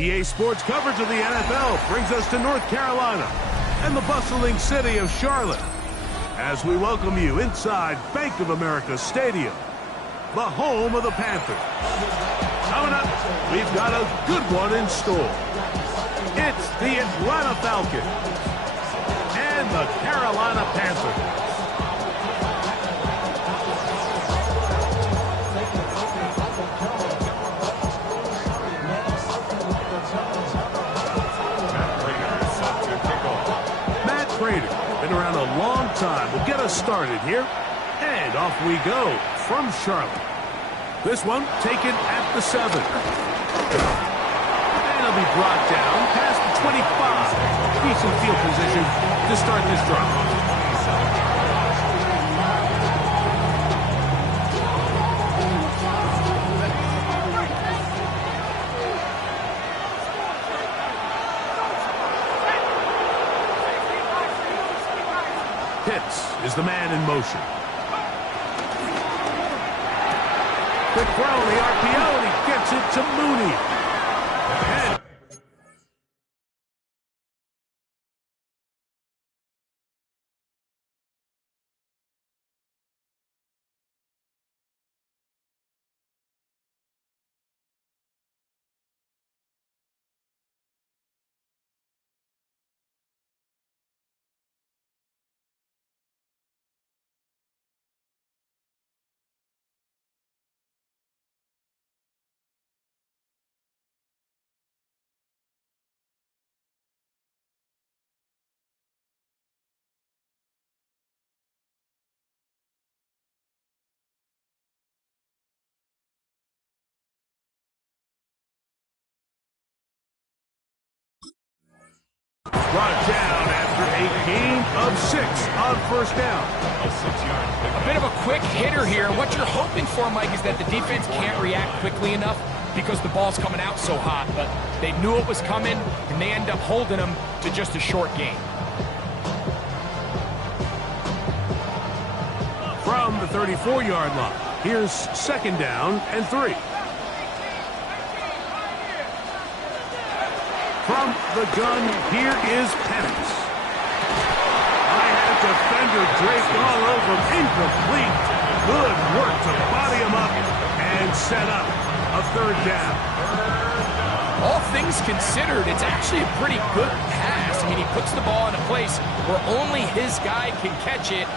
EA Sports coverage of the NFL brings us to North Carolina and the bustling city of Charlotte as we welcome you inside Bank of America Stadium, the home of the Panthers. Coming up, we've got a good one in store. It's the Atlanta Falcons and the Carolina Panthers. Been around a long time. Will get us started here. And off we go from Charlotte. This one taken at the 7. And it'll be brought down past the 25. Decent field position to start this drive. Pitts is the man in motion. Quick throw, the RPO, and he gets it to Mooney. And brought down after a gain of 6 on first down. A bit of a quick hitter here. What you're hoping for, Mike, is that the defense can't react quickly enough because the ball's coming out so hot. But they knew it was coming, and they end up holding them to just a short gain. From the 34-yard line, here's 2nd down and 3. From the gun, here is Penix. I had a defender draped all over him. Incomplete. Good work to body him up and set up a 3rd down. All things considered, it's actually a pretty good pass. I mean, he puts the ball in a place where only his guy can catch it.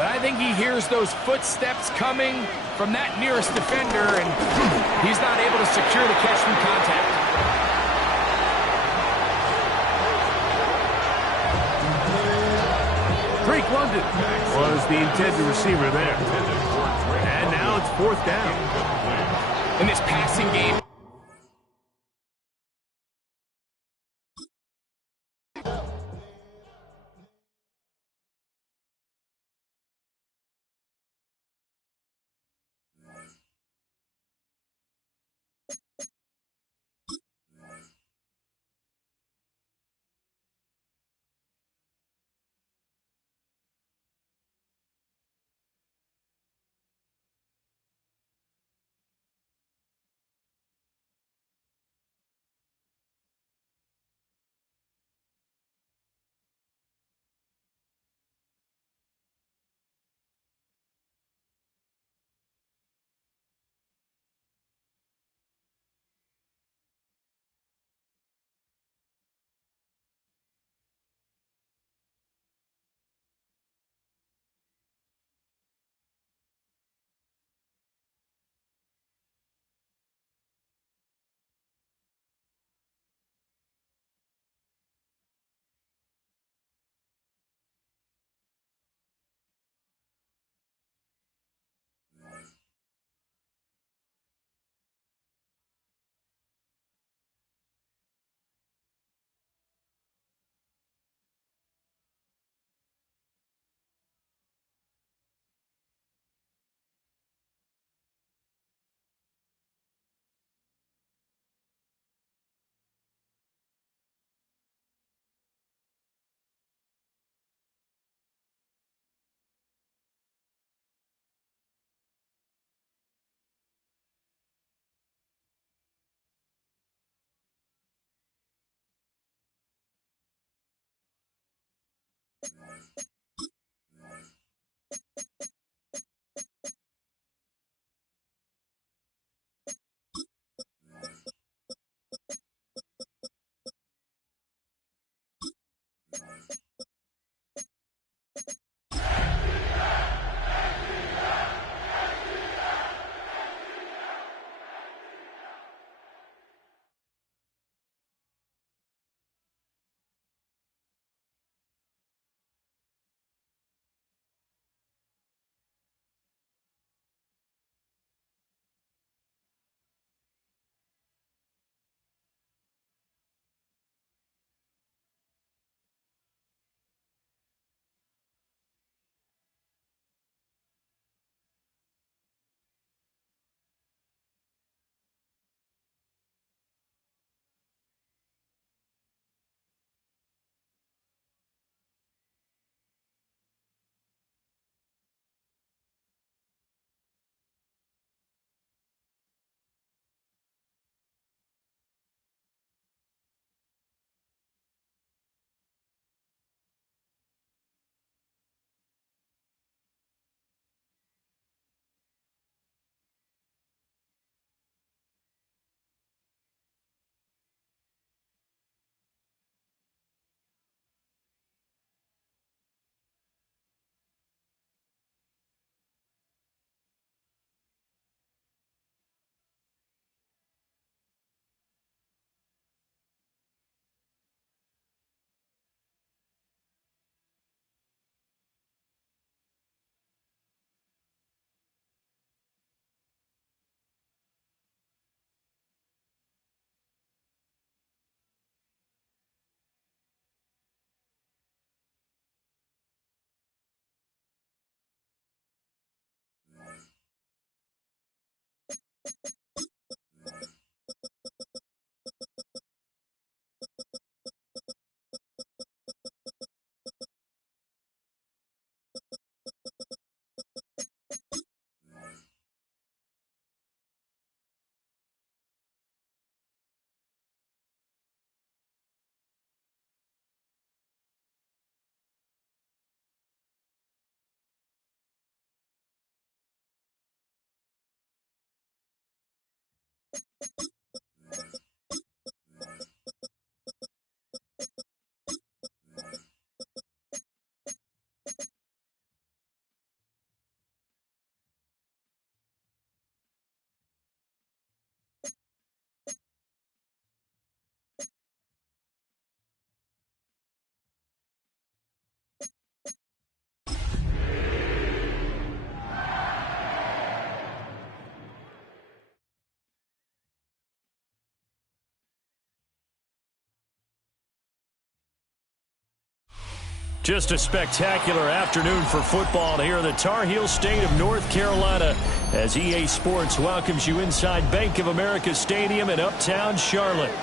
But I think he hears those footsteps coming from that nearest defender, and he's not able to secure the catch through contact. Drake London was the intended receiver there. And now it's 4th down. In this passing game, Just a spectacular afternoon for football here in the Tar Heel state of North Carolina as EA Sports welcomes you inside Bank of America Stadium in uptown Charlotte.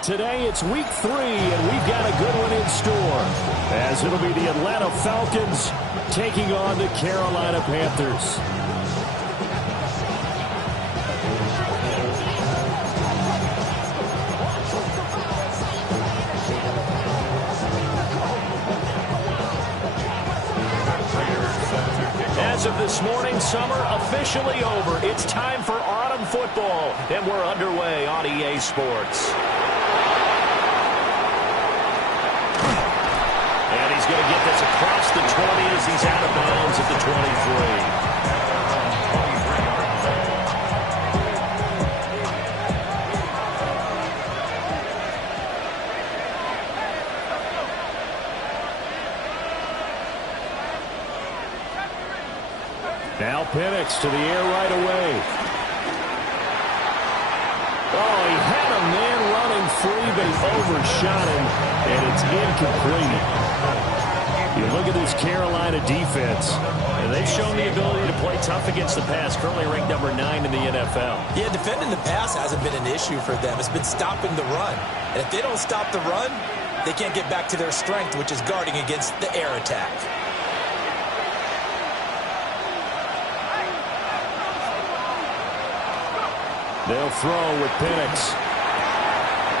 Today it's week 3, and we've got a good one in store as it'll be the Atlanta Falcons taking on the Carolina Panthers. As of this morning, summer officially over. It's time for autumn football, and we're underway on EA Sports. And he's going to get this across the 20 as he's out of bounds at the 23. Now Penix to the air right away. Oh, he had a man running free, but he overshot him, and it's incomplete. You look at this Carolina defense, and they've shown the ability to play tough against the pass, currently ranked number 9 in the NFL. Yeah, defending the pass hasn't been an issue for them. It's been stopping the run. And if they don't stop the run, they can't get back to their strength, which is guarding against the air attack. They'll throw with Penix.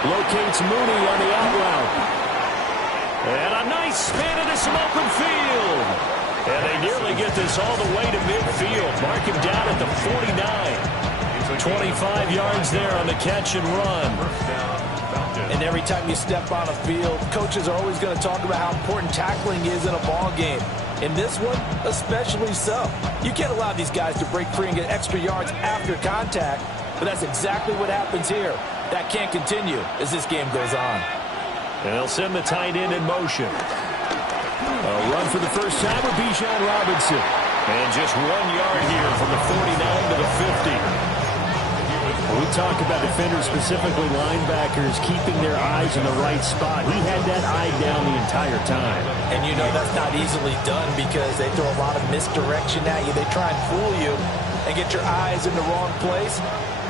Locates Mooney on the out route. And a nice spin into some open field. And they nearly get this all the way to midfield. Mark him down at the 49. 25 yards there on the catch and run. And every time you step on a field, coaches are always going to talk about how important tackling is in a ball game. In this one, especially so. You can't allow these guys to break free and get extra yards after contact. But that's exactly what happens here. That can't continue as this game goes on. And they'll send the tight end in motion. A run for the first time with Bijan Robinson. And just 1 yard here from the 49 to the 50. We talk about defenders, specifically linebackers, keeping their eyes in the right spot. He had that eye down the entire time. And you know that's not easily done because they throw a lot of misdirection at you. They try and fool you and get your eyes in the wrong place.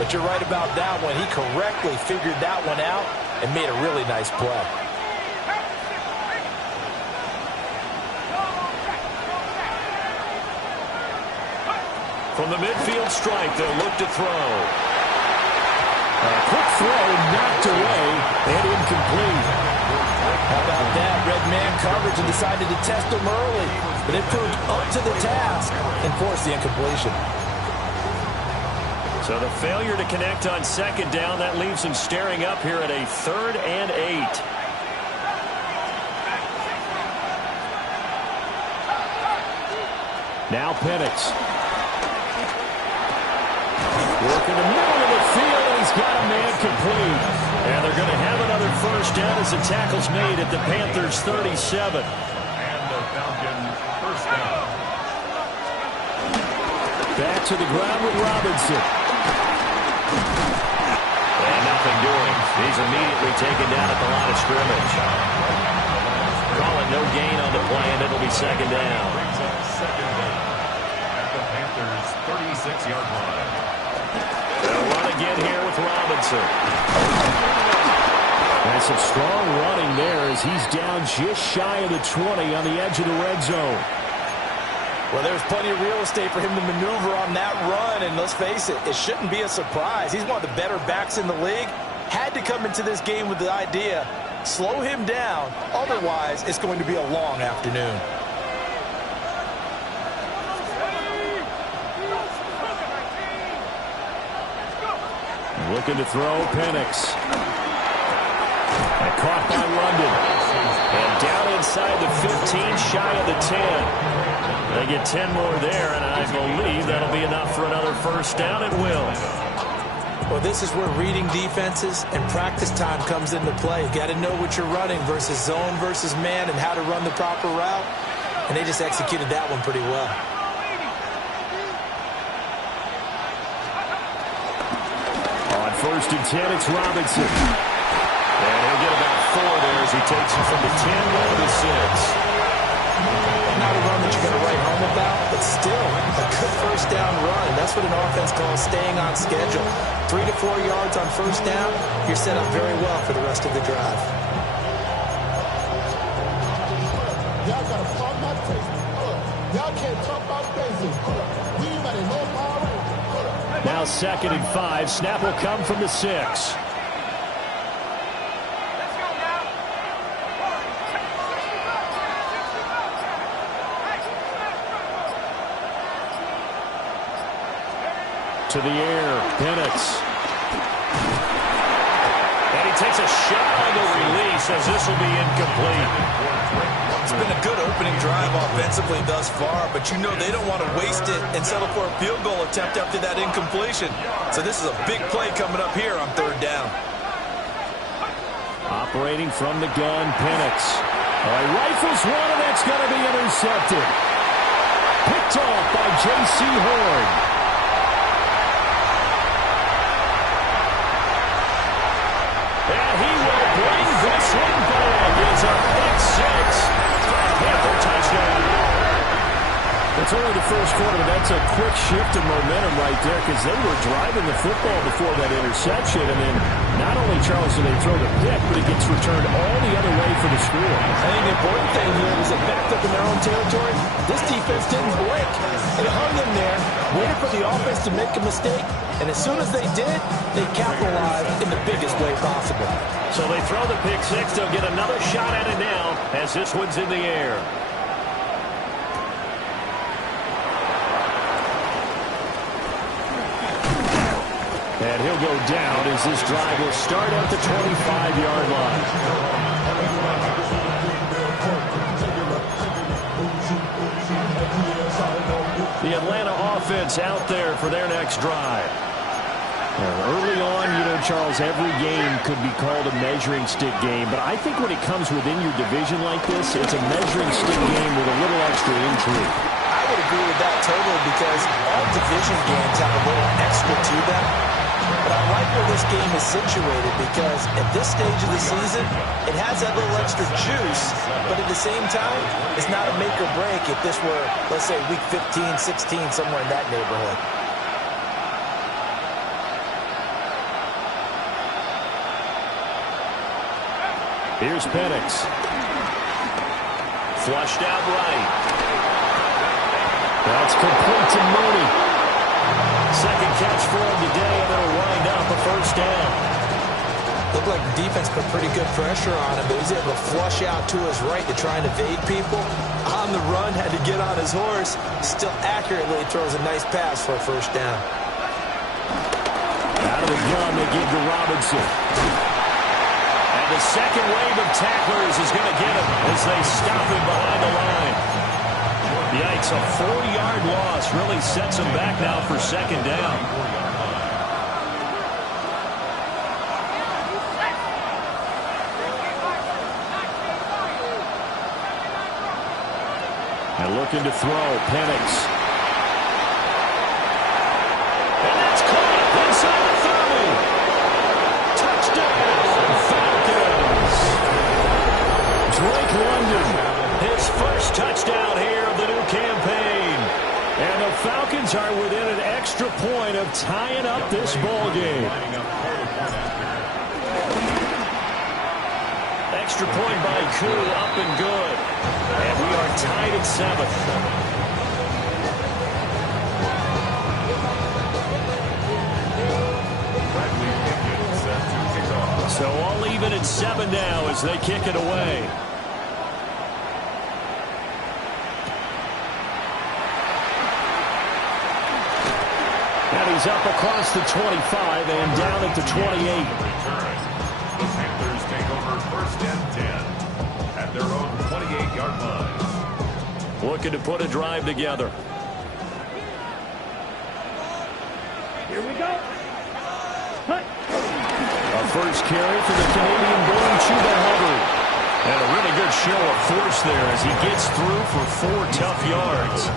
But you're right about that one. He correctly figured that one out and made a really nice play. From the midfield stripe, they'll look to throw. A quick throw knocked away and incomplete. How about that? Red man coverage and decided to test him early. But it proved up to the task and forced the incompletion. So the failure to connect on second down, that leaves him staring up here at a 3rd and 8. Now Penix. Working the middle of the field, and he's got a man complete. And they're going to have another first down as the tackle's made at the Panthers' 37. And the Falcons first down. Back to the ground with Robinson. And nothing doing. He's immediately taken down at the line of scrimmage. Call it no gain on the play, and it'll be second down. Brings up second down at the Panthers' 36-yard line. They'll run again here with Robinson. And some strong running there as he's down just shy of the 20 on the edge of the red zone. Well, there's plenty of real estate for him to maneuver on that run, and let's face it, it shouldn't be a surprise. He's one of the better backs in the league. Had to come into this game with the idea, slow him down, otherwise it's going to be a long afternoon. Looking to throw, Penix. And caught by London. And down inside the 15, shy of the 10. They get 10 more there, and I believe that'll be enough for another first down. It will. Well, this is where reading defenses and practice time comes into play. You got to know what you're running versus zone versus man and how to run the proper route. And they just executed that one pretty well. On 1st and 10, it's Robinson. And he'll get about 4 there as he takes it from the 10 down to 6. Not a run that you're going to write home about, but still a good first down run. That's what an offense calls staying on schedule. 3 to 4 yards on first down, you're set up very well for the rest of the drive. Y'all got to pump my face. Y'all can't talk about basics. We better know power. Now 2nd and 5. Snap will come from the 6. To the air, Penix. And he takes a shot on the release as this will be incomplete. It's been a good opening drive offensively thus far, but you know they don't want to waste it and settle for a field goal attempt after that incompletion. So this is a big play coming up here on 3rd down. Operating from the gun, Penix. Rifles one, and that's going to be intercepted. Picked off by J.C. Horn. This one back is a pick 6 for a Panther touchdown. It's only the first quarter, but that's a quick shift of momentum right there because they were driving the football before that interception. And then not only, Charles, do they throw the pick, but it gets returned all the other way for the score. I think the important thing here is they backed up in their own territory. This defense didn't blink. It hung them there, waited for the offense to make a mistake, and as soon as they did, they capitalized in the biggest way possible. So they throw the pick 6. They'll get another shot at it now as this one's in the air. And he'll go down as this drive will start at the 25-yard line. The Atlanta offense out there for their next drive. Early on, you know, Charles, every game could be called a measuring stick game, but I think when it comes within your division like this, it's a measuring stick game with a little extra intrigue. I would agree with that totally because all division games have a little extra to them. But I like where this game is situated because at this stage of the season, it has that little extra juice, but at the same time, it's not a make or break if this were, let's say, week 15, 16, somewhere in that neighborhood. Here's Penix. Flushed out right. That's complete to Mooney. Second catch for him today, and they'll wind up a first down. Looked like the defense put pretty good pressure on him, but he was able to flush out to his right to try and evade people. On the run, had to get on his horse. Still accurately throws a nice pass for a first down. Out of the gun, they give to Robinson. And the second wave of tacklers is going to get him as they stop him behind the line. Yikes, a 40-yard loss really sets him back now for second down. And looking to throw, Penix. And that's caught inside the 30. Touchdown, Falcons. Drake London, his first touchdown here of the new campaign. And the Falcons are within an extra point of tying up this ball game. Extra point by Koo, up and good. And we are tied at 7. So all even at 7 now as they kick it away. And he's up across the 25 and down at the 28. The Panthers take over 1st and 10 at their own 28-yard line. Looking to put a drive together. Here we go. Hut. A first carry for the Canadian-born Chuba Hubbard. And a really good show of force there as he gets through for 4 tough yards.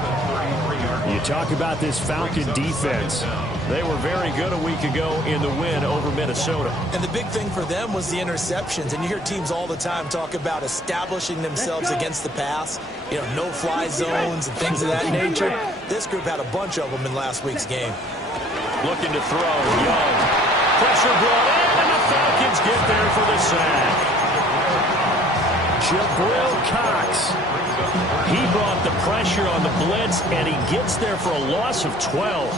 You talk about this Falcon defense. They were very good a week ago in the win over Minnesota. And the big thing for them was the interceptions. And you hear teams all the time talk about establishing themselves against the pass. You know, no-fly zones and things of that nature. This group had a bunch of them in last week's game. Looking to throw. Young. Pressure brought in, and the Falcons get there for the sack. Jabril Cox. He brought the pressure on the blitz, and he gets there for a loss of 12.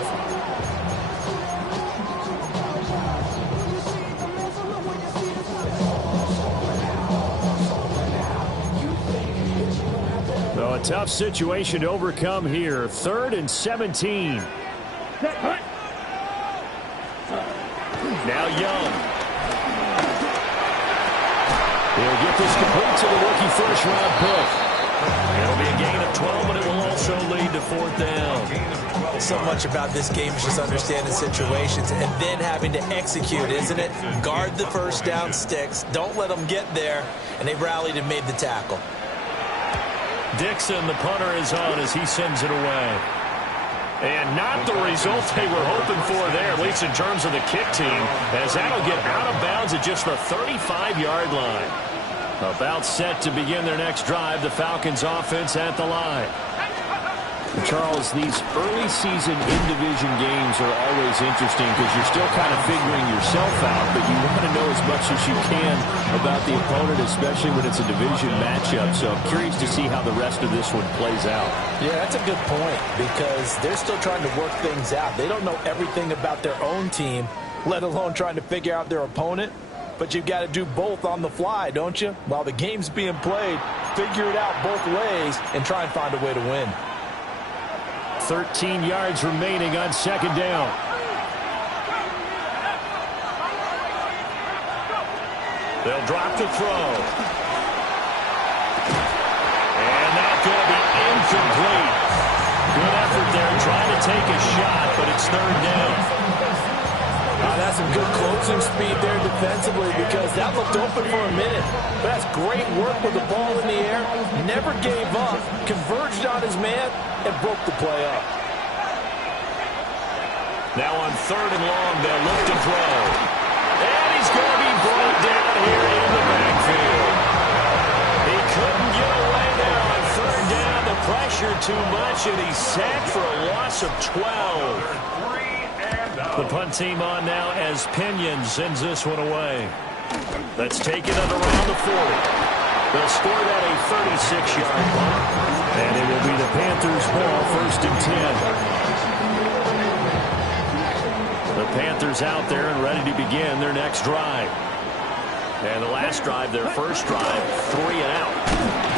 So a tough situation to overcome here. 3rd and 17. Now Young. He'll get this complete to the rookie first-round pick. It'll be a gain of 12, but it will also lead to 4th down. So much about this game is just understanding situations and then having to execute, isn't it? Guard the first down sticks. Don't let them get there. And they rallied and made the tackle. Dixon, the punter, is on as he sends it away. And not the result they were hoping for there, at least in terms of the kick team, as that'll get out of bounds at just the 35-yard line. About set to begin their next drive, the Falcons offense at the line. Charles, these early season in-division games are always interesting because you're still kind of figuring yourself out, but you want to know as much as you can about the opponent, especially when it's a division matchup. So I'm curious to see how the rest of this one plays out. Yeah, that's a good point because they're still trying to work things out. They don't know everything about their own team, let alone trying to figure out their opponent. But you've got to do both on the fly, don't you? While the game's being played, figure it out both ways and try and find a way to win. 13 yards remaining on 2nd down. They'll drop the throw. And that's going to be incomplete. Good effort there trying to take a shot, but it's 3rd down. That's some good closing speed there defensively because that looked open for a minute. But that's great work with the ball in the air. Never gave up, converged on his man, and broke the play up. Now on 3rd and long, they'll look to throw. And he's going to be brought down here in the backfield. He couldn't get away there on 3rd down. The pressure too much, and he's sacked for a loss of 12. The punt team on now as Pinion sends this one away. Let's take it at around the 40. They'll score that a 36-yard punt. And it will be the Panthers' ball, 1st and 10. The Panthers out there and ready to begin their next drive. And the last drive, their first drive, 3 and out.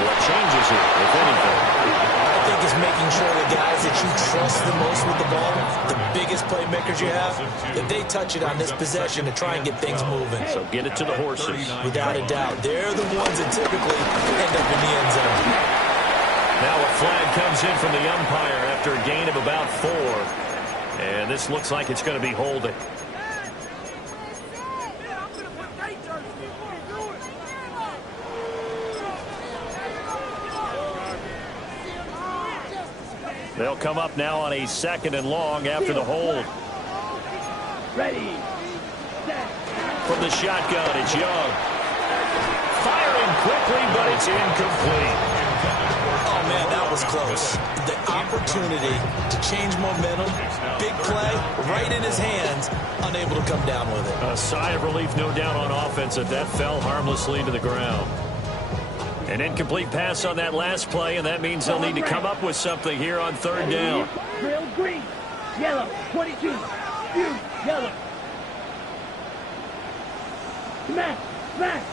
What changes here, if anything? I think it's making sure the guys that you trust the most with the ball, the biggest playmakers you have, that they touch it on this possession to try and get things moving. So get it to the horses. Without a doubt. They're the ones that typically end up in the end zone. Now a flag comes in from the umpire after a gain of about 4. And this looks like it's going to be holding. They'll come up now on a 2nd and long after the hold. Ready. From the shotgun, it's Young. Firing quickly, but it's incomplete. Oh, man, that was close. The opportunity to change momentum, big play, right in his hands, unable to come down with it. A sigh of relief, no doubt, on offense that fell harmlessly to the ground. An incomplete pass on that last play, and that means they'll need to come up with something here on third down. Drill green, yellow, 22, blue, yellow. Smash, smash.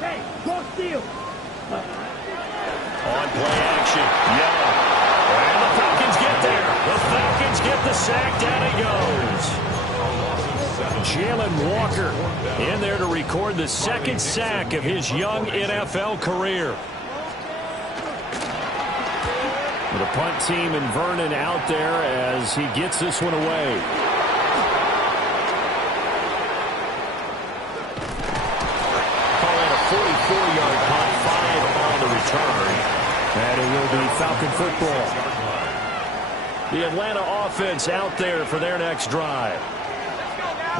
Hey, cross field. On play action, yellow. And the Falcons get there. The Falcons get the sack. Down he goes. Jalen Walker in there to record the second sack of his young NFL career. The punt team and Vernon out there as he gets this one away. Call that a 44-yard punt, 5 on the return. And it will be Falcon football. The Atlanta offense out there for their next drive.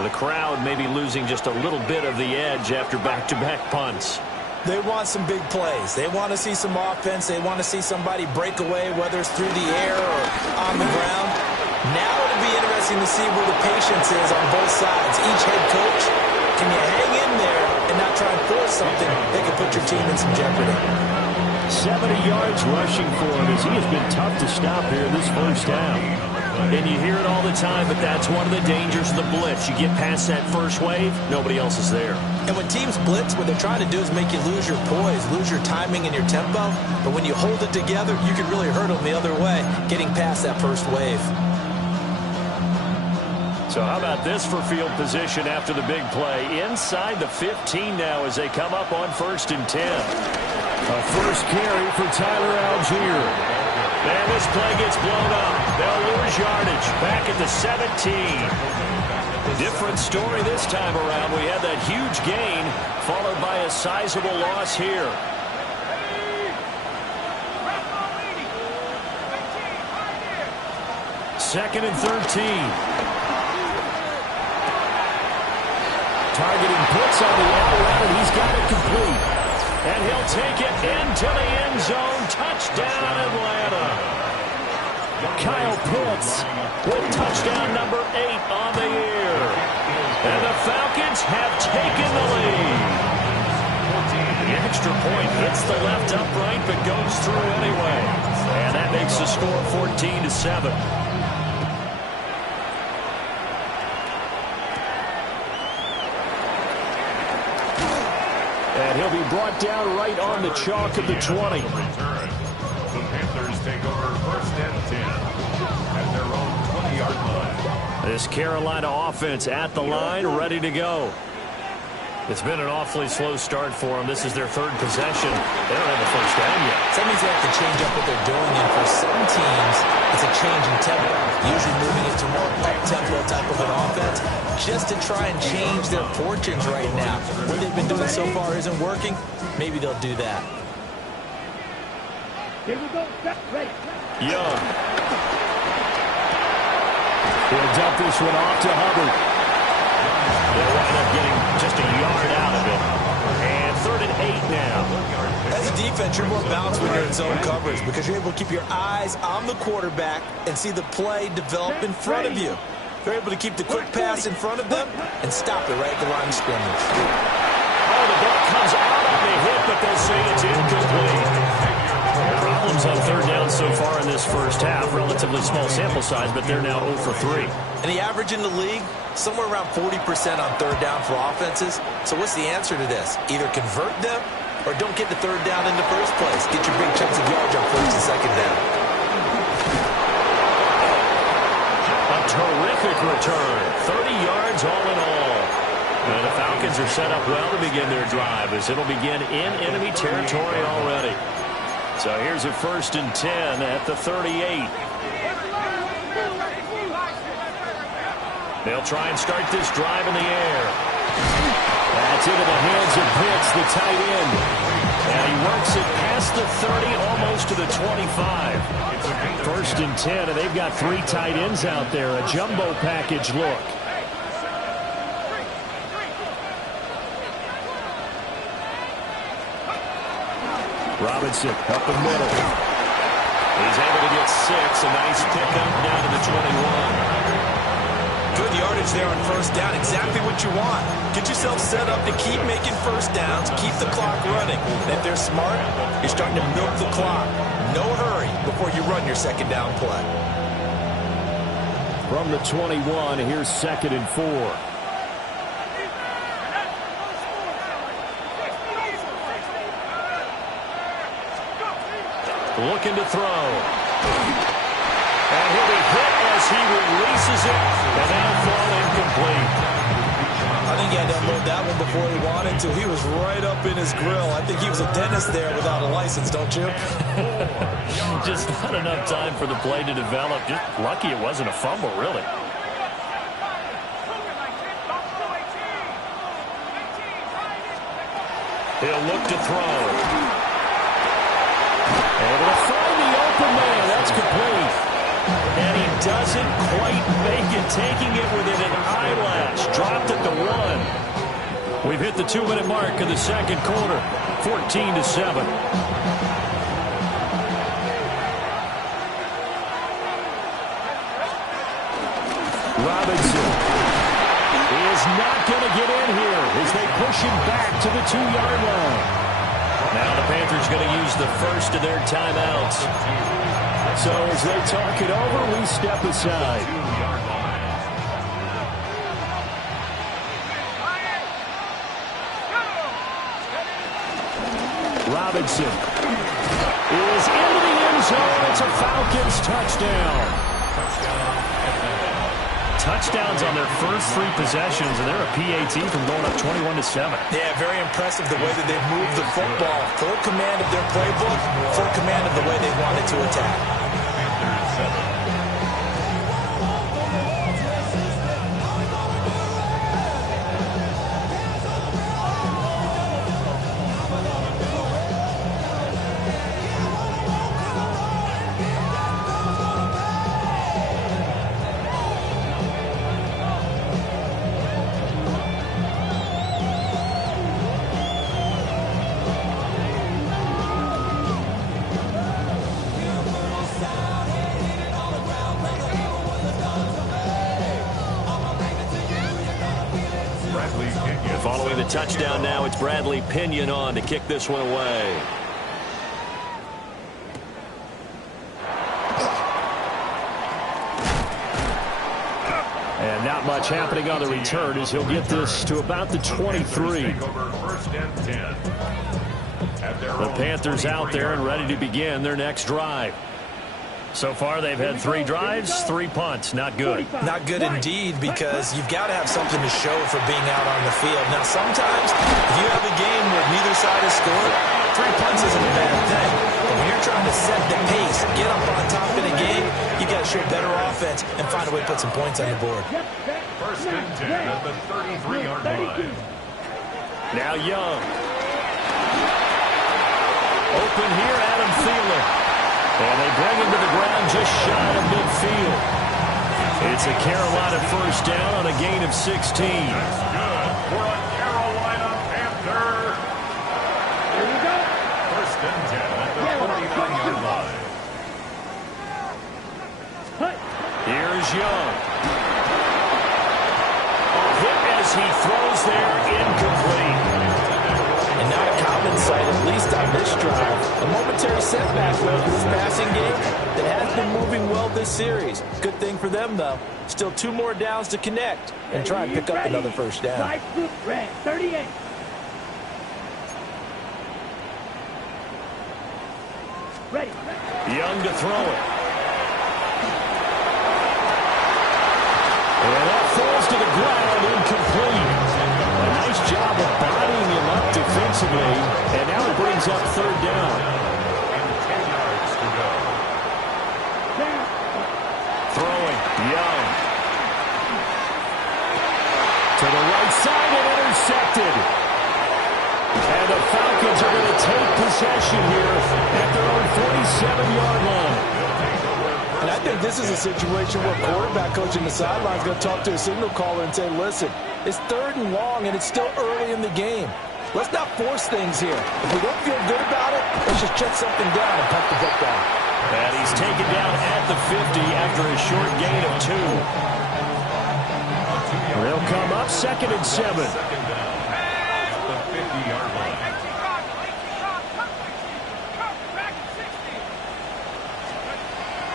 The crowd may be losing just a little bit of the edge after back-to-back punts. They want some big plays. They want to see some offense. They want to see somebody break away, whether it's through the air or on the ground. Now it'll be interesting to see where the patience is on both sides. Each head coach, can you hang in there and not try and force something that could put your team in some jeopardy? 70 yards rushing for him as he has been tough to stop here this first down. And you hear it all the time, but that's one of the dangers of the blitz. You get past that first wave, nobody else is there. And when teams blitz, what they're trying to do is make you lose your poise, lose your timing and your tempo. But when you hold it together, you can really hurt them the other way, getting past that first wave. So how about this for field position after the big play? Inside the 15 now as they come up on 1st and 10. A first carry for Tyler Algier. And this play gets blown up. They'll lose yardage back at the 17. Different story this time around. We had that huge gain followed by a sizable loss here. Second and 13. Targeting blitz on the out route, and he's got it complete. And he'll take it into the end zone. Touchdown, Atlanta. Kyle Pitts with touchdown number 8 on the year. And the Falcons have taken the lead. The extra point hits the left upright but goes through anyway. And that makes the score 14-7. And he'll be brought down right on the chalk of the 20. The Panthers take over 1st and 10 at their own 20-yard line. This Carolina offense at the line, ready to go. It's been an awfully slow start for them. This is their 3rd possession. They don't have a first down yet. So that means they have to change up what they're doing. And for some teams, it's a change in tempo. Usually moving into more up-tempo type of an offense just to try and change their fortunes right now. What they've been doing so far isn't working. Maybe they'll do that. Here we go. Ready. Young. He'll dump this one off to Hubbard. They'll wind up getting just a yard out of it. And 3rd and 8 now. As a defense, you're more balanced when you're in zone coverage because you're able to keep your eyes on the quarterback and see the play develop in front of you. They're able to keep the quick pass in front of them and stop it right at the line of scrimmage. Oh, the ball comes out on the hit, but they'll say it's incomplete. Problems on 3rd down so far in this first half. Relatively small sample size, but they're now 0 for 3. And the average in the league, somewhere around 40% on 3rd down for offenses. So what's the answer to this? Either convert them or don't get the 3rd down in the first place. Get your big chunks of yards on 1st and 2nd down. A terrific return. 30 yards all in all. And the Falcons are set up well to begin their drive as it'll begin in enemy territory already. So here's a 1st and 10 at the 38. They'll try and start this drive in the air. That's into the hands of Pitts, the tight end. And he works it past the 30, almost to the 25. 1st and 10, and they've got 3 tight ends out there. A jumbo package look. Robinson up the middle. He's able to get 6. A nice pickup down to the 21. Good yardage there on first down. Exactly what you want. Get yourself set up to keep making first downs, keep the clock running. And if they're smart, you're starting to milk the clock. No hurry before you run your second down play. From the 21, here's 2nd and 4. Looking to throw. And he'll be hit as he releases it, and that'll fall incomplete. I think he had to unload that one before he wanted to. He was right up in his grill. I think he was a dentist there without a license, don't you? Just not enough time for the play to develop. Just lucky it wasn't a fumble, really. He'll look to throw. Able to find the open man. That's complete. And he doesn't quite make it, taking it within an eyelash. Dropped at the 1. We've hit the 2-minute mark of the second quarter. 14-7. Robinson is not going to get in here as they push him back to the 2-yard line. Now the Panthers going to use the first of their timeouts. So as they talk it over, we step aside. Robinson is into the end zone. It's a Falcons touchdown. Touchdowns on their first 3 possessions, and they're a PAT from going up 21-7. Yeah, very impressive the way that they've moved the football. Full command of their playbook, full command of the way they wanted to attack. Following the touchdown now, it's Bradley Pinion on to kick this one away. And not much happening on the return as he'll get this to about the 23. The Panthers out there and ready to begin their next drive. So far, they've had 3 drives, 3 punts. Not good. Not good indeed, because you've got to have something to show for being out on the field. Now, sometimes, if you have a game where neither side has scored, 3 punts isn't a bad thing. But when you're trying to set the pace, get up on top in a game, you got to show better offense and find a way to put some points on the board. First and 10 at the 33-yard line. Now Young. Open here, Adam Thielen. And they bring him to the ground just shy of midfield. It's a Carolina first down on a gain of 16. That's good for a Carolina Panther. Here we go. First and 10 at the 49-yard line. Here's Young. Hit as he throws there, incomplete. And not a common sight, at least on this drive. A momentary setback, though, for this passing game that has been moving well this series. Good thing for them, though. Still 2 more downs to connect and try and pick up another first down. Side group red, 38. Ready. Young to throw it. And that falls to the ground, incomplete. A nice job of bodying him up defensively, and now it brings up 3rd down. And 10 yards to go. Throwing, Young. To the right side and intercepted. And the Falcons are going to take possession here at their own 47-yard line. And I think this is a situation where quarterback coach in the sideline is going to talk to a signal caller and say, listen, it's 3rd and long, and it's still early in the game. Let's not force things here. If we don't feel good about it, let's just check something down and punt the football. And he's taken down at the 50 after a short gain of 2. They'll come up 2nd and 7. Second down at the 50-yard line.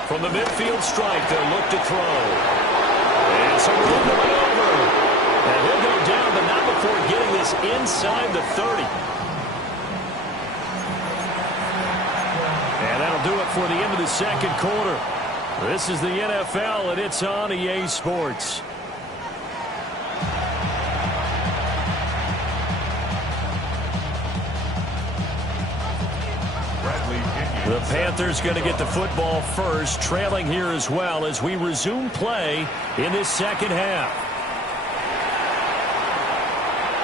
From the midfield stripe, they'll look to throw. It's a run to maneuver. And he'll go down, but not before getting this inside the 30. And that'll do it for the end of the second quarter. This is the NFL, and it's on EA Sports. The Panthers going to get the football first, trailing here as well as we resume play in this second half.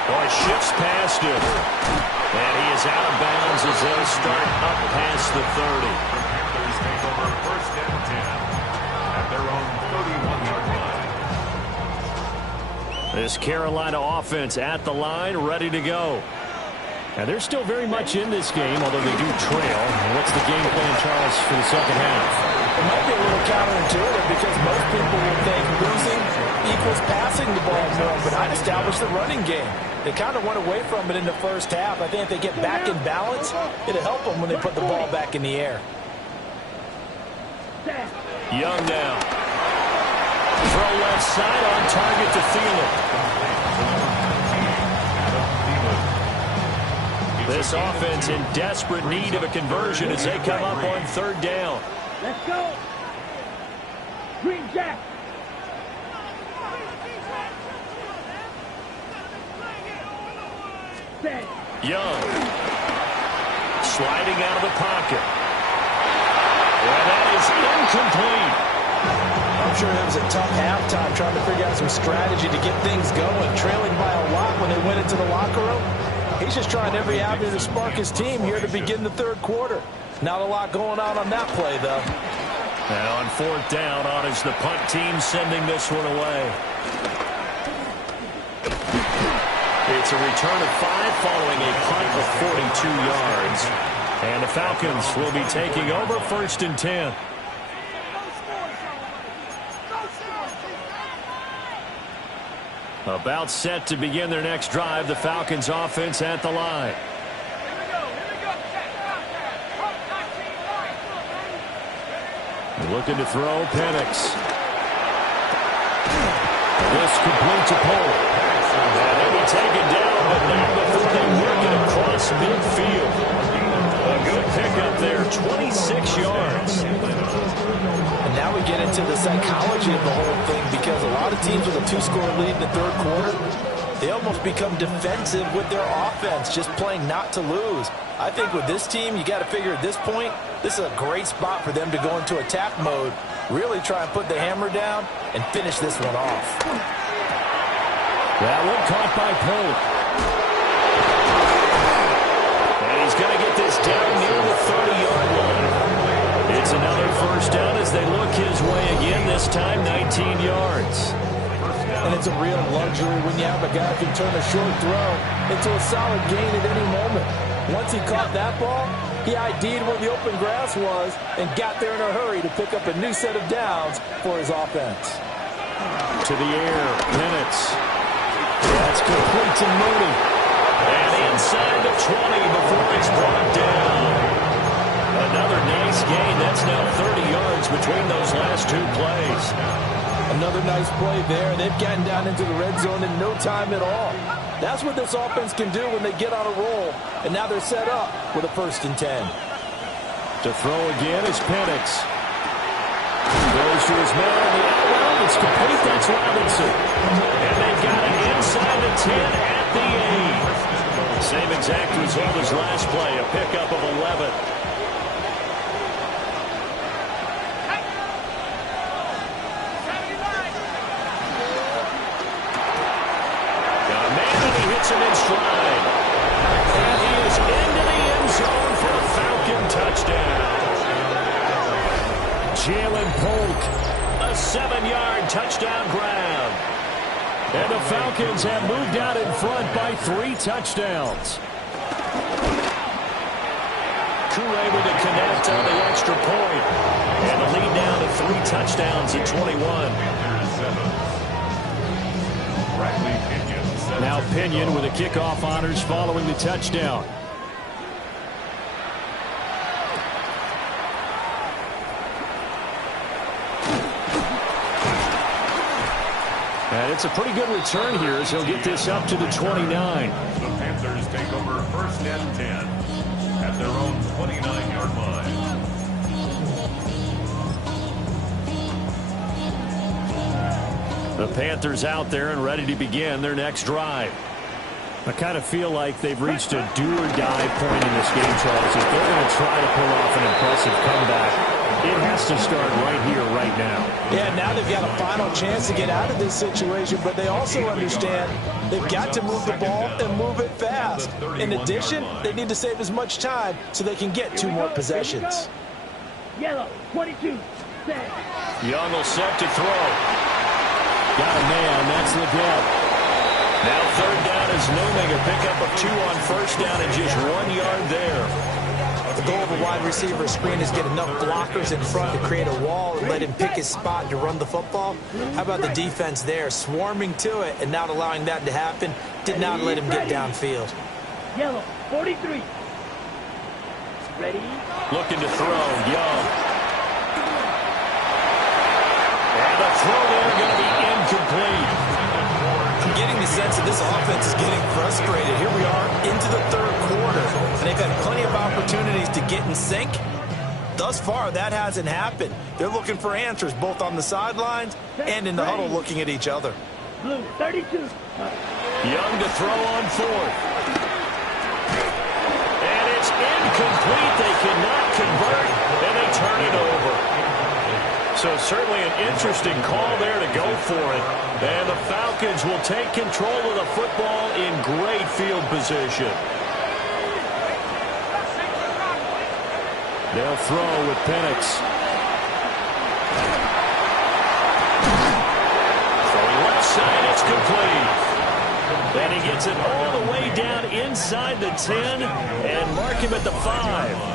Oh, it shifts past him. And he is out of bounds as they'll start up past the 30. The Panthers take over 1st and 10 at their own 31-yard line. This Carolina offense at the line, ready to go. And they're still very much in this game, although they do trail. What's the game plan, Charles, for the second half? It might be a little counterintuitive because most people would think losing equals passing the ball more, but I'd establish the running game. They kind of went away from it in the first half. I think if they get back in balance, it'll help them when they put the ball back in the air. Young now. Throw left side on target to Thielen. This offense in desperate need of a conversion as they come up on 3rd down. Let's go. Green Jack. Young. Sliding out of the pocket. And that is incomplete. I'm sure it was a tough halftime trying to figure out some strategy to get things going. Trailing by a lot when they went into the locker room. He's just trying every avenue to spark his team here to begin the 3rd quarter. Not a lot going on that play, though. Now on 4th down, on is the punt team sending this one away. It's a return of 5 following a punt of 42 yards. And the Falcons will be taking over 1st and 10. About set to begin their next drive, the Falcons offense at the line. Looking to throw, Penix. This complete to Polk. And they'll be taken down, but not before they work it across midfield. A good pickup there, 26 yards. And now we get into the psychology of the whole thing because a lot of teams with a 2-score lead in the 3rd quarter, they almost become defensive with their offense, just playing not to lose. I think with this team, you got to figure at this point, this is a great spot for them to go into attack mode, really try and put the hammer down and finish this one off. That one caught by Polk. And he's going to get this down near the 30-yard line. It's another 1st down as they look his way again, this time 19 yards. And it's a real luxury when you have a guy who can turn a short throw into a solid gain at any moment. Once he caught that ball, he ID'd where the open grass was and got there in a hurry to pick up a new set of downs for his offense. To the air, Penix. That's complete to Mooney. And inside the 20 before it's brought down. Another nice gain. That's now 30 yards between those last 2 plays. Another nice play there. They've gotten down into the red zone in no time at all. That's what this offense can do when they get on a roll. And now they're set up with a 1st and 10. To throw again is Penix. Goes to his man on the outround. It's complete. That's Robinson. And they've got it inside the 10 at the 8. Same exact result as last play. A pickup of 11. Him in stride. And he is into the end zone for a Falcon touchdown. Jalen Polk, a 7-yard touchdown grab. And the Falcons have moved out in front by 3 touchdowns. Koo able to connect on the extra point. And the lead down to 3 touchdowns at 21. Now Pinion with the kickoff honors following the touchdown. And it's a pretty good return here as he'll get this up to the 29. The Panthers take over 1st and 10 at their own 29-yard line. The Panthers out there and ready to begin their next drive. I kind of feel like they've reached a do-or-die point in this game, Charles. If they're going to try to pull off an impressive comeback, it has to start right here, right now. Yeah, now they've got a final chance to get out of this situation, but they also understand they've got to move the ball and move it fast. In addition, they need to save as much time so they can get 2 more possessions. Yellow, 22. Set. Young will set to throw. Got a man, that's Leggett. Now 3rd down is Newman, a pickup of 2 on 1st down and just 1 yard there. The goal of a wide receiver screen is get enough blockers in front to create a wall and let him pick his spot to run the football. How about the defense there, swarming to it and not allowing that to happen? Did not let him get downfield. Yellow, 43. Ready? Looking to throw, Young. And the throw there going to be incomplete. I'm getting the sense that this offense is getting frustrated. Here we are into the 3rd quarter, and they've had plenty of opportunities to get in sync. Thus far, that hasn't happened. They're looking for answers both on the sidelines and in the huddle looking at each other. Blue, 32. Young to throw on 4th. And it's incomplete. They cannot convert, and they turn it over. So certainly an interesting call there to go for it. And the Falcons will take control of the football in great field position. They'll throw with Penix. Throwing left side, it's complete. And he gets it all the way down inside the 10 and mark him at the 5.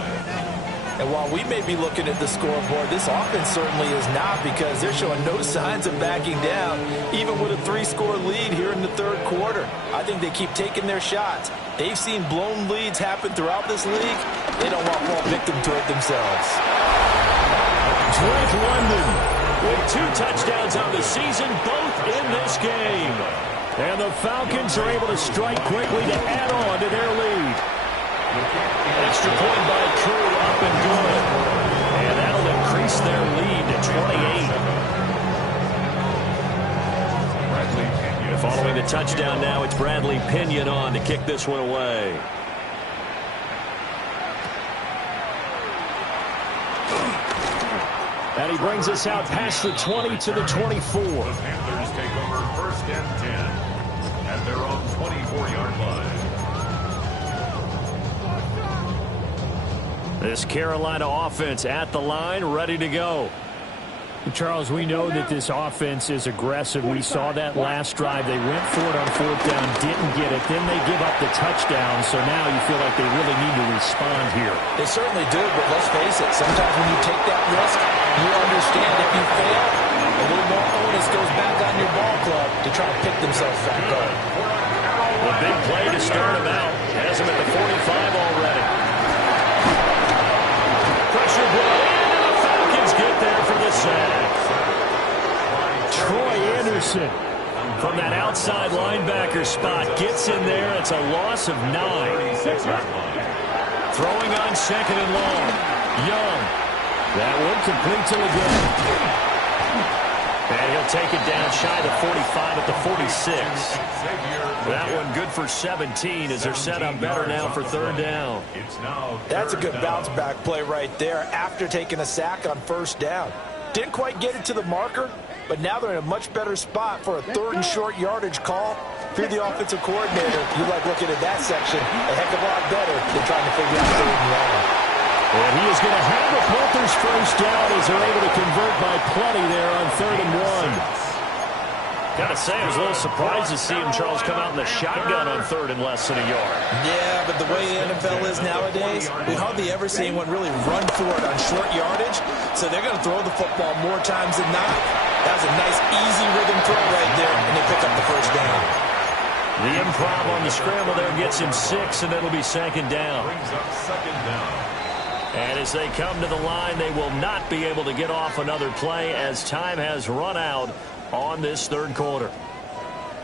And while we may be looking at the scoreboard, this offense certainly is not, because they're showing no signs of backing down, even with a 3-score lead here in the 3rd quarter. I think they keep taking their shots. They've seen blown leads happen throughout this league. They don't want to fall victim to it themselves. Drake London with 2 touchdowns on the season, both in this game. And the Falcons are able to strike quickly to add on to their lead. Extra point by Koo, up and good. And that'll increase their lead to 28. Following the touchdown now, it's Bradley Pinion on to kick this one away. And he brings us out past the 20 to the 24. The Panthers take over 1st and 10 at their own 24-yard line. This Carolina offense at the line, ready to go. Charles, we know that this offense is aggressive. We saw that last drive. They went for it on 4th down, didn't get it. Then they give up the touchdown, so now you feel like they really need to respond here. They certainly do, but let's face it, sometimes when you take that risk, you understand if you fail, a little more onus goes back on your ball club to try to pick themselves back up. A big play to start him out. Has him at the 45 already. Pressure blow in, and the Falcons get there for the sack. Troy Anderson from that outside linebacker spot gets in there. It's a loss of 9. Throwing on 2nd and long. Young. That one complete to again. And he'll take it down shy of the 45 at the 46. That one good for 17 as they're set up better now for 3rd down. That's a good bounce-back play right there after taking a sack on 1st down. Didn't quite get it to the marker, but now they're in a much better spot for a 3rd and short yardage call. If you're the offensive coordinator, you like looking at that section a heck of a lot better than trying to figure out 3rd and long. And he is going to have the Panthers 1st down as they're able to convert by plenty there on 3rd and 1. Gotta say, I was a little surprised to see him, Charles, come out in the shotgun on third and less than a yard. Yeah, but the way the NFL is nowadays, we hardly ever see anyone really run for it on short yardage, so they're going to throw the football more times than not. That was a nice, easy rhythm throw right there, and they pick up the first down. The improv on the scramble there gets him 6, and it'll be second down. Brings up second down. And as they come to the line, they will not be able to get off another play as time has run out on this third quarter.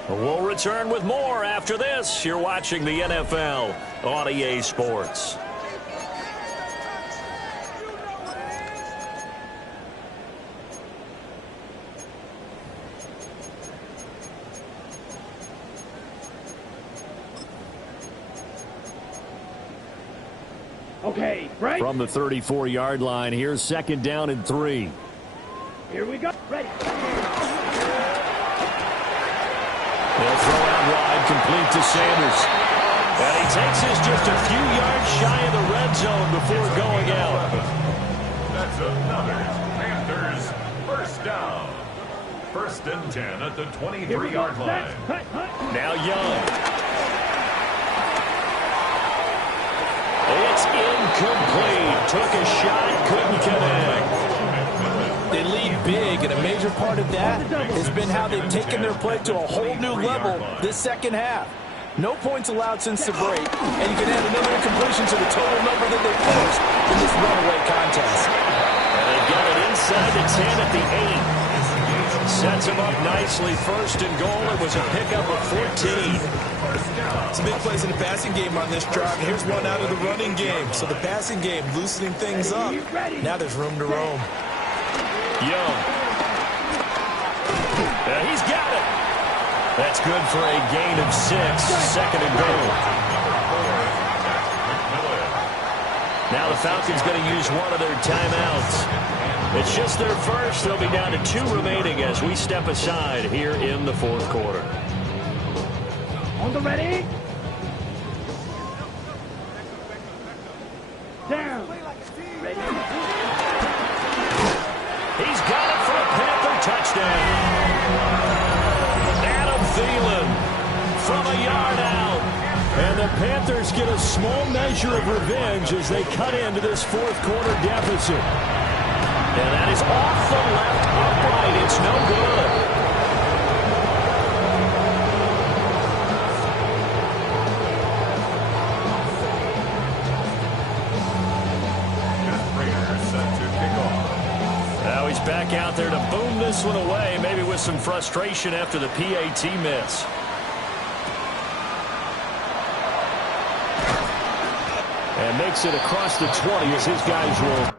We'll return with more after this. You're watching the NFL on EA Sports. Okay, right. From the 34-yard line, here's second down and 3. Here we go. Ready. They'll throw out wide, complete to Sanders. And he takes us just a few yards shy of the red zone before going out. That's another Panthers first down. First and 10 at the 23-yard line. Now Young. It's incomplete. Took a shot, couldn't connect. They lead big, and a major part of that has been how they've taken their play to a whole new level this second half. No points allowed since the break, and you can add another incompletion to the total number that they forced in this runaway contest. And they've got it inside the 10 at the 8. Sets him up nicely. First and goal. It was a pickup of 14. Some big plays in the passing game on this drive. Here's one out of the running game. So the passing game loosening things up. Now there's room to roam. Young. He's got it. That's good for a gain of 6. Second and goal. Now the Falcons going to use one of their timeouts. It's just their first. They'll be down to 2 remaining as we step aside here in the fourth quarter. On the ready. Down. Ready. He's got it for a Panther touchdown. Adam Thielen from a yard out. And the Panthers get a small measure of revenge as they cut into this fourth quarter deficit. And that is off the left upright. It's no good. Now he's back out there to boom this one away, maybe with some frustration after the PAT miss. And makes it across the 20 as his guys roll.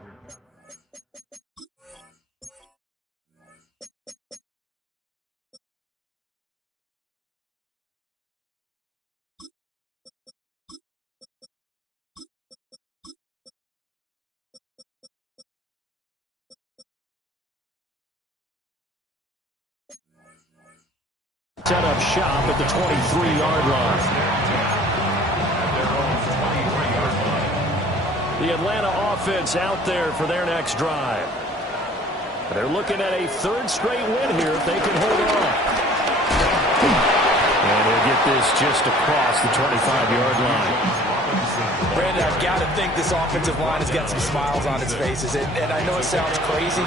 Set up shop at the 23-yard line. The Atlanta offense out there for their next drive. They're looking at a third straight win here if they can hold on. And they'll get this just across the 25-yard line. Brandon, I've got to think this offensive line has got some smiles on its faces. And I know it sounds crazy,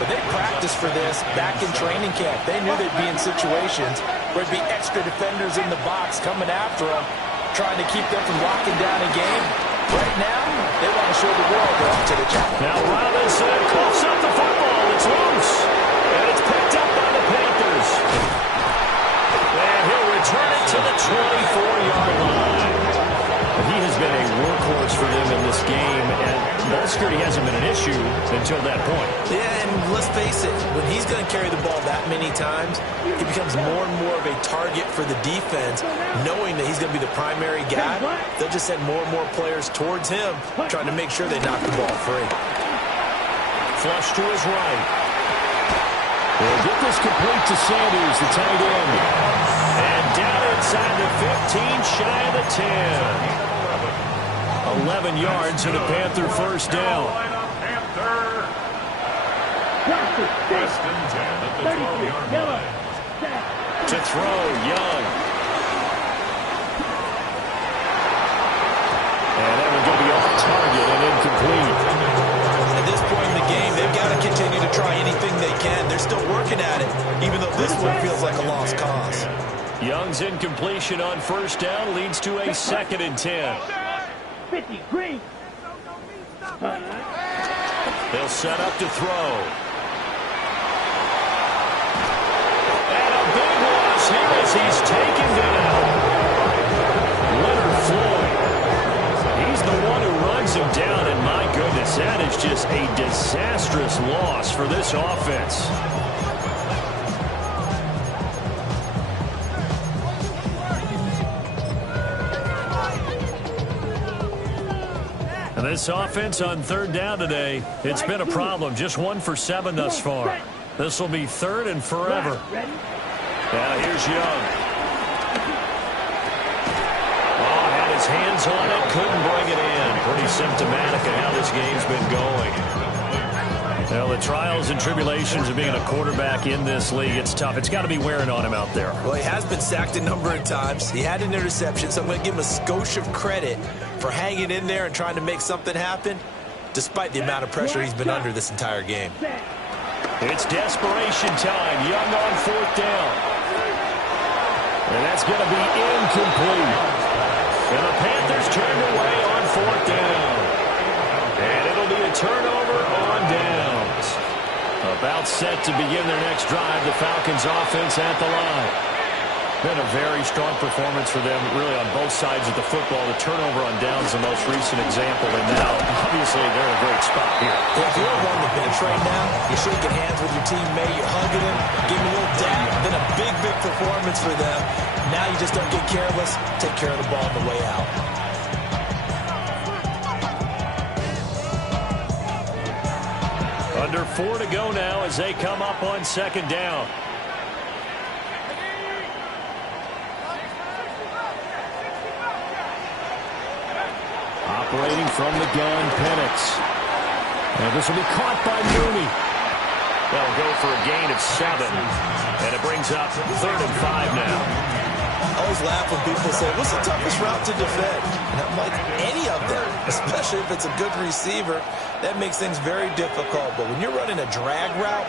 but they practiced for this back in training camp. They knew they'd be in situations where there'd be extra defenders in the box coming after them, trying to keep them from locking down a game. Right now, they want to show the world they're up to the challenge. Now Robinson coughs up the football. It's loose. And it's picked up by the Panthers. And he'll return it to the 24-yard line. He has been a workhorse for them in this game, and ball security hasn't been an issue until that point. Yeah, and let's face it, when he's going to carry the ball that many times, he becomes more and more of a target for the defense, knowing that he's going to be the primary guy. They'll just send more and more players towards him, trying to make sure they knock the ball free. Flush to his right. They'll get this complete to Sanders, the tight end. And down inside the 15, shy of the 10. 11 yards and a Panther first down. First and 10 at the 12-yard line. To throw, Young. And that will go be off target and incomplete. At this point in the game, they've got to continue to try anything they can. They're still working at it, even though this one feels like a lost cause. Young's incompletion on first down leads to a 2nd and 10. 50, green. They'll set up to throw. And a big loss here as he's taken down. Leonard Floyd. He's the one who runs him down, and my goodness, that is just a disastrous loss for this offense. This offense on 3rd down today, it's been a problem. Just 1 for 7 thus far. This will be 3rd and forever. Now here's Young. Oh, had his hands on it, couldn't bring it in. Pretty symptomatic of how this game's been going. Well, the trials and tribulations of being a quarterback in this league, it's tough. It's got to be wearing on him out there. Well, he has been sacked a number of times. He had an interception, so I'm going to give him a skosh of credit for hanging in there and trying to make something happen, despite the amount of pressure he's been under this entire game. It's desperation time. Young on 4th down. And that's going to be incomplete. And the Panthers turned away on 4th down. And it'll be a turnover on downs. About set to begin their next drive. The Falcons offense at the line. Been a very strong performance for them, really, on both sides of the football. The turnover on downs, the most recent example. And now, obviously, they're in a great spot here. If you're on the bench right now, you're shaking hands with your teammate, you're hugging him, giving a little dap, then a big, big performance for them. Now you just don't get careless. Take care of the ball on the way out. Under 4 to go now as they come up on 2nd down. Operating from the gun, Penix. And this will be caught by Mooney. They'll go for a gain of 7. And it brings up 3rd and 5 now. I always laugh when people say, what's the toughest route to defend? And I'm like, any of them, especially if it's a good receiver. That makes things very difficult. But when you're running a drag route,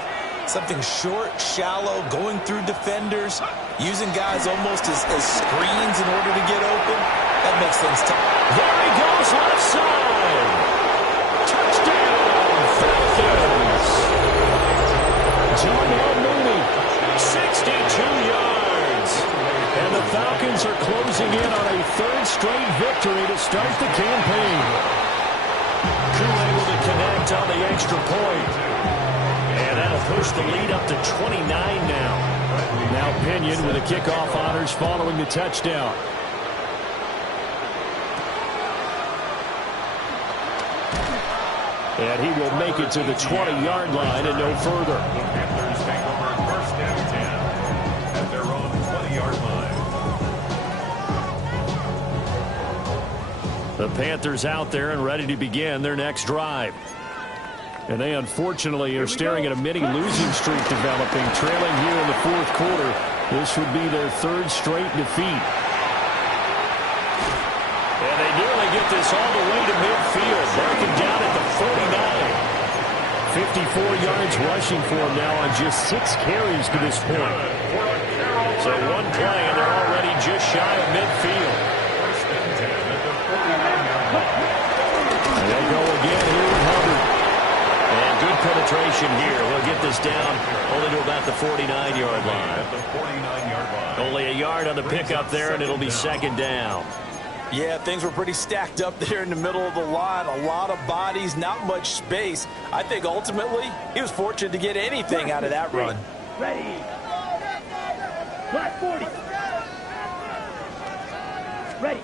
something short, shallow, going through defenders, using guys almost as screens in order to get open, that makes things tough. There he goes, left side. Touchdown, Falcons. John L. Mooney, 62 yards. And the Falcons are closing in on a 3rd straight victory to start the campaign. Crew able to connect on the extra point. And that'll push the lead up to 29 now. Now Pinion with the kickoff honors following the touchdown. And he will make it to the 20-yard line and no further. Panthers take over 1st and 10 at their own 20-yard line. The Panthers out there and ready to begin their next drive. And they unfortunately are staring at a mini losing streak developing, trailing here in the 4th quarter. This would be their 3rd straight defeat. And they nearly get this all the way to midfield, marking down at the 49. 54 yards rushing for him now on just 6 carries to this point. So one play and they're already just shy of midfield. 1st and 10 at the 49-yard line. And they'll go again here with Hubbard. And good penetration here. We'll get this down only to about the 49-yard line. At the 49-yard line. Only a yard on the pickup there, and it'll be 2nd down. Yeah, things were pretty stacked up there in the middle of the line. A lot of bodies, not much space. I think ultimately he was fortunate to get anything out of that run. Ready. Flat 40. Ready.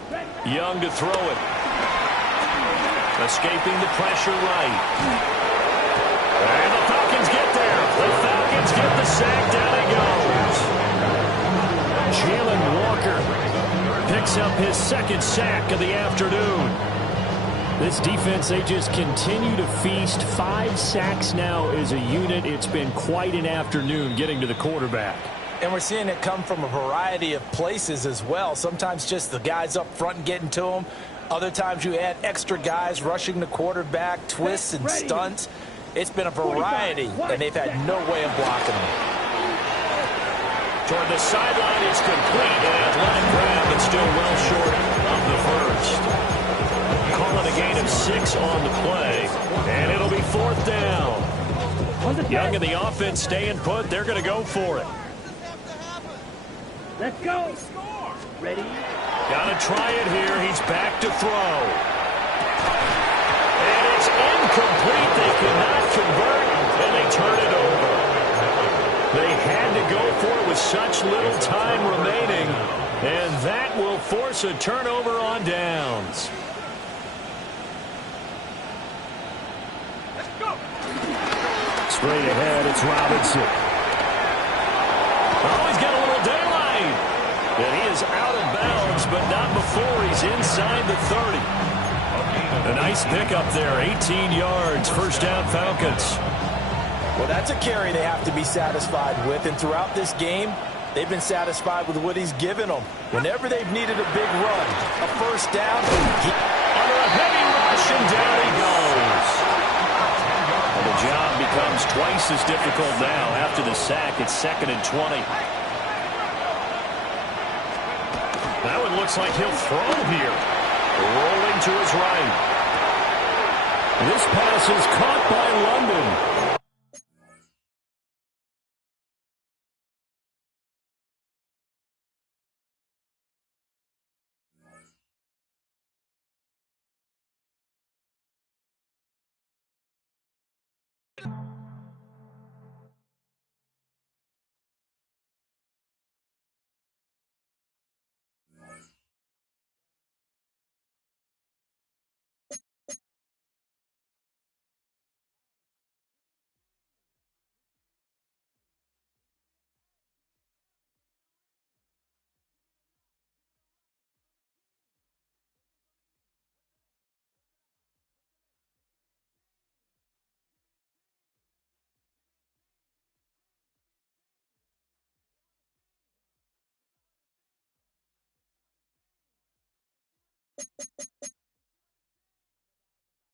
Young to throw it. Escaping the pressure right. And the Falcons get there. The Falcons get the sack. Down he goes. Jalen Walker picks up his 2nd sack of the afternoon. This defense, they just continue to feast. 5 sacks now as a unit. It's been quite an afternoon getting to the quarterback. And we're seeing it come from a variety of places as well. Sometimes just the guys up front and getting to them. Other times you add extra guys rushing the quarterback, twists and stunts. It's been a variety, and they've had no way of blocking them. Toward the sideline, it's complete. An athletic grab, but still well short of the first. Calling a gain of 6 on the play, and it'll be 4th down. Young and the offense staying put. They're going to go for it. Let's go. Ready? Got to try it here. He's back to throw. And it's incomplete. They cannot convert, and they turn it over. They had to go for it with such little time remaining, and that will force a turnover on downs. Straight ahead, it's Robinson. Oh, he's got a little daylight. And he is out of bounds, but not before he's inside the 30. A nice pickup there, 18 yards, first down Falcons. Well, that's a carry they have to be satisfied with, and throughout this game, they've been satisfied with what he's given them. Whenever they've needed a big run, a first down, under a heavy rush, and down he goes. Well, the job becomes twice as difficult now after the sack. It's 2nd and 20. That one looks like he'll throw here. Rolling to his right. This pass is caught by London.